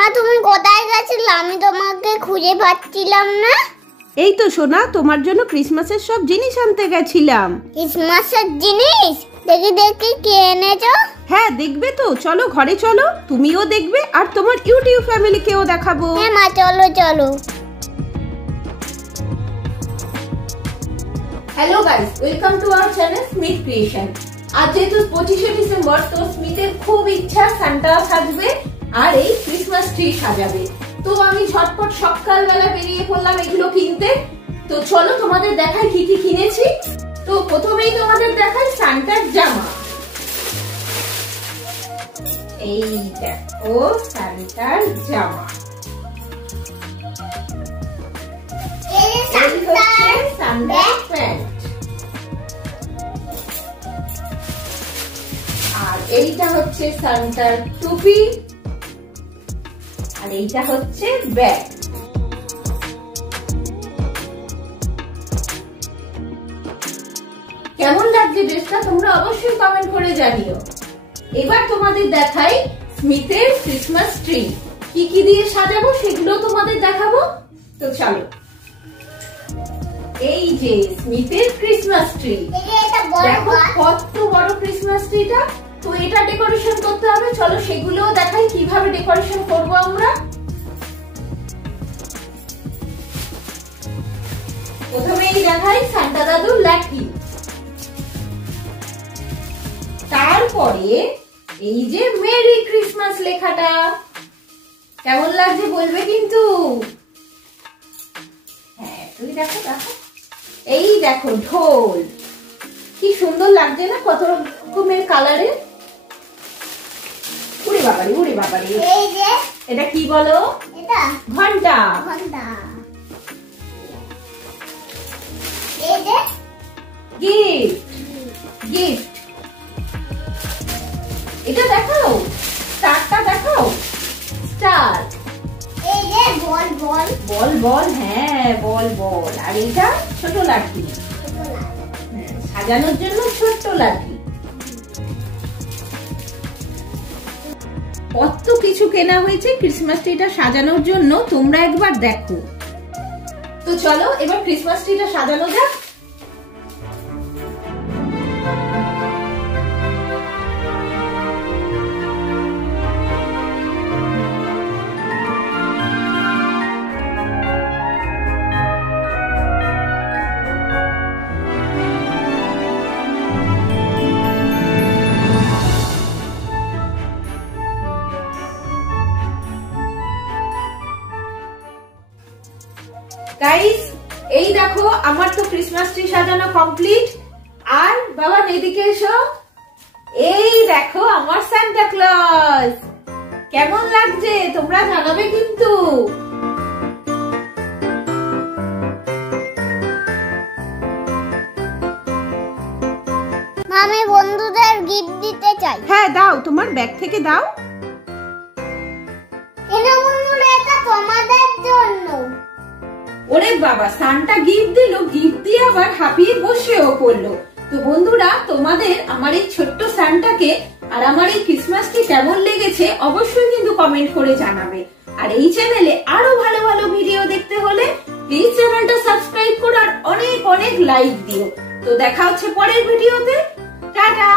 মা তুমি কোথায় গেছিলে? আমি তোমাকে খুঁজে পাচ্ছিলাম না। এই তো সোনা, তোমার জন্য ক্রিসমাসের সব জিনিস আনতে গেছিলাম। ক্রিসমাসের জিনিস? দেখি দেখি কি এনেছো। হ্যাঁ দেখবে তো, চলো ঘরে চলো, তুমিও দেখবে আর তোমার ইউটিউব ফ্যামিলিকেও দেখাবো। হ্যাঁ মা চলো চলো। Hello guys, welcome to our channel Smith creation. আজ যেহেতু 25শে ডিসেম্বর, তো স্মিথের খুব ইচ্ছা সান্টা সাজবে আর এই ক্রিসমাস ট্রি সাজাবে। তো আমি ঝটপট সকালবেলা বেরিয়ে পড়লাম এগুলো কিনতে। তো চলো তোমাদের দেখাই কি কি কিনেছি। তো প্রথমেই তোমাদের দেখাই সান্টার জামা। এই দেখো সান্টার জামা। এই সান্টার সান্টার প্যান্ট। আর এইটা হচ্ছে সান্টার টুপি। আর এইটা হচ্ছে ব্যাগ। কেমন লাগছে ড্রেসটা তোমরা অবশ্যই কমেন্ট করে জানিও। এবার তোমাদের দেখাই স্মিথের ক্রিসমাস ট্রি কি কি দিয়ে সাজাবো সেগুলো তোমাদের দেখাবো। তো চলো, এই যে স্মিথের ক্রিসমাস ট্রি, দেখো কত বড় ক্রিসমাস ট্রিটা। তো এটা ডেকোরেশন করতে হবে, চলো সেগুলো দেখাই কিভাবে ডেকোরেশন করব আমরা। প্রথমেই দেখাই সান্টা দাদুর লাঠি, তারপরে এই যে মেরি ক্রিসমাস লেখাটা। কেমন লাগছে বলবে কিন্তু। হ্যাঁ তুমি দেখো দেখো, এই দেখো ঢোল, কি সুন্দর লাগছে না, কত রকমের কালারের। উড়ে বাবারি উড়ে বাবারি। এই যে এটা কি বলো? এটা ঘন্টা। ঘন্টা। এই যে গিফট গিফট। এটা দেখাও, স্টারটা দেখাও, স্টার। এই যে বল বল বল বল, হ্যাঁ বল বল। আর এটা ছোট লাঠি, সাজানোর জন্য ছোট্ট লাঠি। কত কিছু কেনা হয়েছে ক্রিসমাস ট্রিটা সাজানোর জন্য, তোমরা একবার দেখো। তো চলো এবার ক্রিসমাস ট্রিটা সাজানো যাক। গাইস এই দেখো আমার তো ক্রিসমাস ট্রি সাজানো কমপ্লিট। আর বাবা এদিকে এসো, এই দেখো আমার সান্টা ক্লজ। কেমন লাগছে তোমরা জানাবে কিন্তু। আমি বন্ধুদের গিফট দিতে চাই। হ্যাঁ দাও, তোমার ব্যাগ থেকে দাও। এটা বন্ধুরা এটা তোমাদের জন্য। ওরে বাবা, সান্টা গিফট দিল, গিফট দিয়ে আবার হাঁপিয়ে বসেও পড়লো। তো বন্ধুরা তোমাদের আমার এই ছোট্ট সান্টাকে আর আমার এই ক্রিসমাসকে কেমন লেগেছে অবশ্যই কিন্তু কমেন্ট করে জানাবে। আর এই চ্যানেলে আরো ভালো ভালো ভিডিও দেখতে হলে প্লিজ চ্যানেলটা সাবস্ক্রাইব করো আর অনেক অনেক লাইক দিও। তো দেখা হচ্ছে পরের ভিডিওতে। টাটা।